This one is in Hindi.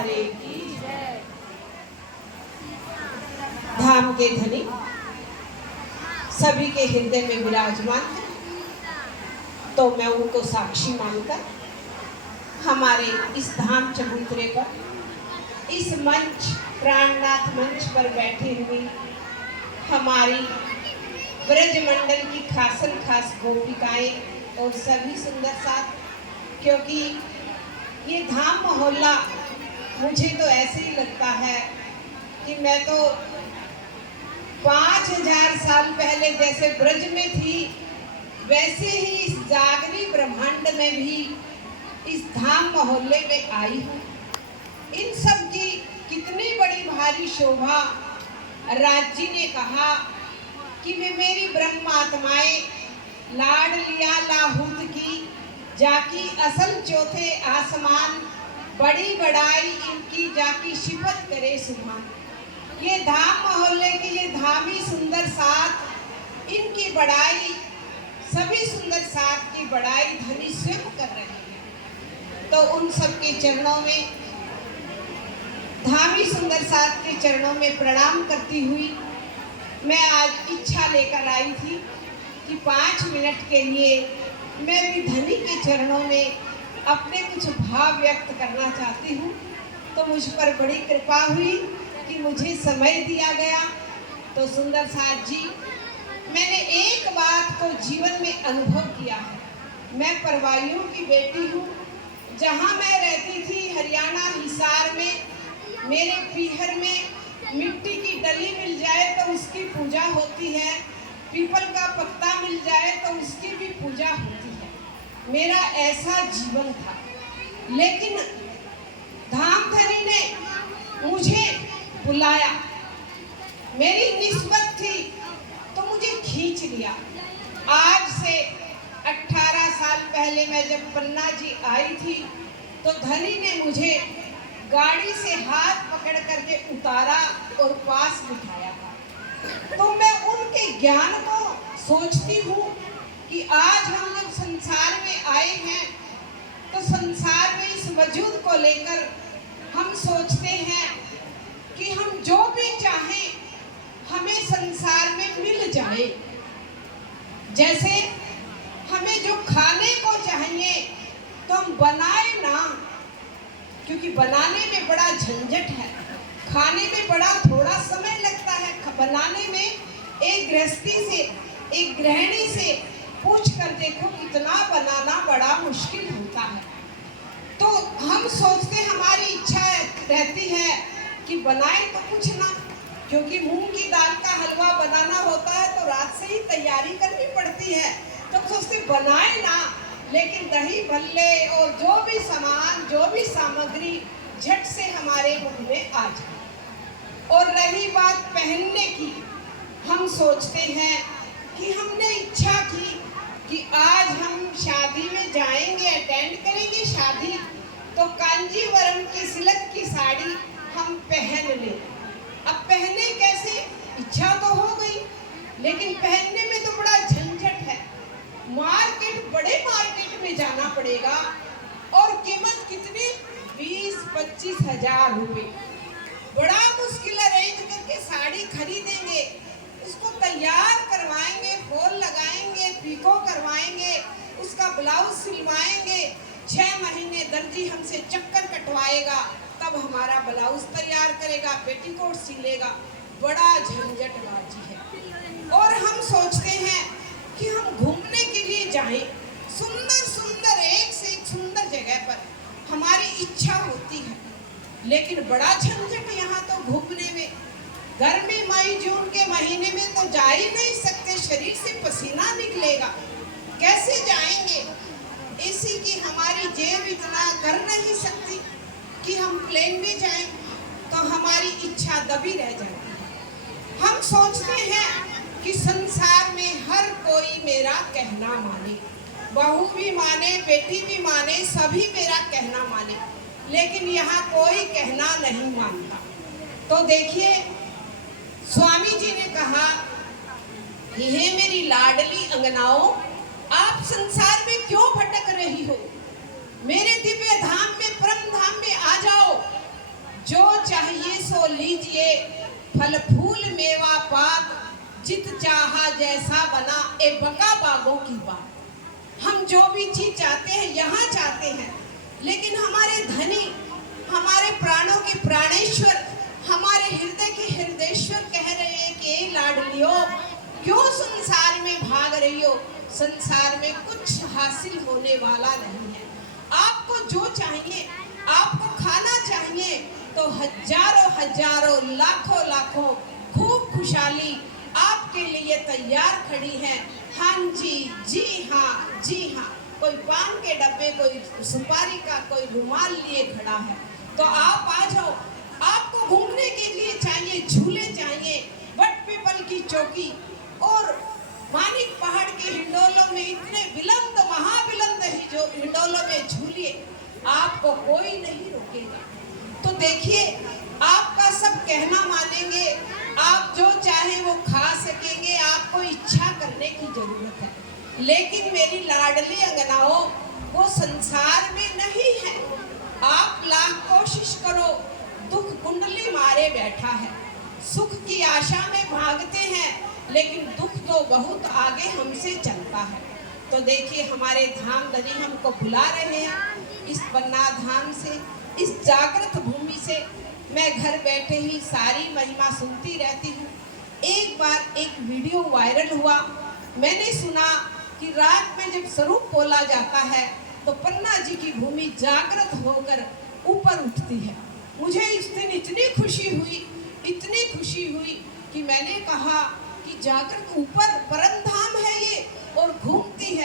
प्यारे की धाम के धनी सभी के हृदय में विराजमान है, तो मैं उनको साक्षी मानकर हमारे इस धाम चबूतरे पर इस मंच प्राणनाथ मंच पर बैठी हुई हमारी ब्रजमंडल की खासन खास गोपिकाएं और सभी सुंदर साथ, क्योंकि ये धाम मोहल्ला मुझे तो ऐसे ही लगता है कि मैं तो 5000 साल पहले जैसे ब्रज में थी वैसे ही इस जागरी ब्रह्मांड में भी इस धाम मोहल्ले में आई हूँ। इन सब की कितनी बड़ी भारी शोभा। राज जी ने कहा कि वे मेरी ब्रह्म आत्माएं लाड लिया लाहूत की जाकी असल चौथे आसमान, बड़ी बड़ाई इनकी जाकी शिफत करे सुभान। ये धाम मोहल्ले के ये धामी सुंदर साथ, इनकी बड़ाई सभी सुंदर साथ की बड़ाई धनी स्वयं कर रहे हैं। तो उन सब के चरणों में, धामी सुंदर साथ के चरणों में प्रणाम करती हुई मैं आज इच्छा लेकर आई थी कि 5 मिनट के लिए मैं भी धनी के चरणों में अपने कुछ भाव व्यक्त करना चाहती हूँ। तो मुझ पर बड़ी कृपा हुई कि मुझे समय दिया गया। तो सुंदर साथ जी, मैंने एक बात को जीवन में अनुभव किया है। मैं परवाइयों की बेटी हूँ। जहाँ मैं रहती थी हरियाणा हिसार में, मेरे पीहर में मिट्टी की डली मिल जाए तो उसकी पूजा होती है, पीपल का पत्ता मिल जाए तो उसकी भी पूजा होती है। मेरा ऐसा जीवन था, लेकिन धामधनी ने मुझे बुलाया, मेरी निस्बत थी तो मुझे खींच लिया। आज से 18 साल पहले मैं जब पन्ना जी आई थी तो धनी ने मुझे गाड़ी से हाथ पकड़ करके उतारा और पास बिठाया। तो मैं उनके ज्ञान को सोचती हूँ कि आज हम जब संसार में आए हैं तो संसार में इस वजूद को लेकर हम सोचते हैं कि हम जो भी चाहें हमें संसार में मिल जाए। जैसे हमें जो खाने को चाहिए तो हम बनाए ना, क्योंकि बनाने में बड़ा झंझट है, खाने में बड़ा थोड़ा समय लगता है। बनाने में एक गृहस्थी से, एक गृहिणी से पूछ कर देखो कितना बनाना बड़ा मुश्किल होता है। तो हम सोचते, हमारी इच्छा रहती है कि बनाए तो कुछ ना, क्योंकि मूंग की दाल का हलवा बनाना होता है तो रात से ही तैयारी करनी पड़ती है। तो सोचते बनाए ना, लेकिन दही भल्ले और जो भी सामान, जो भी सामग्री झट से हमारे मुंह में आ जाए। और रही बात पहनने की, हम सोचते हैं कि हमने इच्छा की कि आज हम शादी में जाएंगे, अटेंड करेंगे शादी, तो कांजीवरम की सिल्क की साड़ी हम पहन लें। अब पहने कैसे, इच्छा तो हो गई, लेकिन पहनने में तो बड़ा झंझट है। मार्केट, बड़े मार्केट में जाना पड़ेगा और कीमत कितनी, 20-25 हजार रुपये। बड़ा मुश्किल अरेंज करके साड़ी खरीदेंगे, उसको तैयार करवाएंगे, फॉल लगाएंगे, पीको करवाएंगे, उसका ब्लाउज सिलवाएंगे, 6 महीने दर्जी हमसे चक्कर कटवाएगा, तब हमारा ब्लाउज तैयार करेगा, पेटीकोट सिलेगा। बड़ा झंझटबाजी है। और हम सोचते हैं कि हम घूमने के लिए जाएं, सुंदर सुंदर, एक से एक सुंदर जगह पर हमारी इच्छा होती है, लेकिन बड़ा झंझट यहाँ तो घूमने में। गर्मी मई जून के महीने में तो जा ही नहीं सकते, शरीर से पसीना निकलेगा, कैसे जाएंगे। इसी की हमारी जेब इतना कर नहीं सकती कि हम प्लेन में जाएं, तो हमारी इच्छा दबी रह जाती है। हम सोचते हैं कि संसार में हर कोई मेरा कहना माने, बहू भी माने, बेटी भी माने, सभी मेरा कहना माने, लेकिन यहाँ कोई कहना नहीं मानता। तो देखिए, स्वामी जी ने कहा कि हे मेरी लाडली अंगनाओं, आप संसार में क्यों भटक रही हो, मेरे दिव्य धाम में, परम धाम में आ जाओ। फल फूल मेवा पात, जित चाहा जैसा बना, ए बका बागों की बात। हम जो भी चीज चाहते हैं यहाँ चाहते हैं, लेकिन हमारे धनी, हमारे प्राणों के प्राणेश्वर, हमारे हृदय के हृदयेश्वर कह रहे हैं कि ए लाडलियो, क्यों संसार में भाग रही हो? संसार में कुछ हासिल होने वाला नहीं है। आपको जो चाहिए, आपको खाना चाहिए तो हजारों हजारों लाखों लाखों खूब खुशहाली आपके लिए तैयार खड़ी है। हाँ जी, जी हाँ, जी हाँ। कोई पान के डब्बे, कोई सुपारी का, कोई रुमाल लिए खड़ा है, तो आप आ जाओ। आपको घूमने के लिए चाहिए, झूले चाहिए, बट पीपल की चौकी और मानिक पहाड़ के हिंडोलों में इतने विलंद महाविलंद ही जो हिंडोलों में झूलिए, आपको कोई नहीं रोकेगा। तो देखिए, आपका सब कहना मानेंगे, आप जो चाहे वो खा सकेंगे, आपको इच्छा करने की जरूरत है। लेकिन मेरी लाडली अंगनाओं, वो संसार में नहीं है। आप लाख कोशिश करो, दुख कुंडली मारे बैठा है। सुख की आशा में भागते हैं, लेकिन दुख तो बहुत आगे हमसे चलता है। तो देखिए, हमारे धाम धनी हमको बुला रहे हैं। इस पन्ना धाम से, इस जागृत भूमि से मैं घर बैठे ही सारी महिमा सुनती रहती हूँ। एक बार एक वीडियो वायरल हुआ, मैंने सुना कि रात में जब स्वरूप बोला जाता है तो पन्ना जी की भूमि जागृत होकर ऊपर उठती है। मुझे इस दिन इतनी खुशी हुई, इतनी खुशी हुई कि मैंने कहा कि जागृत ऊपर परम धाम है ये और घूमती है।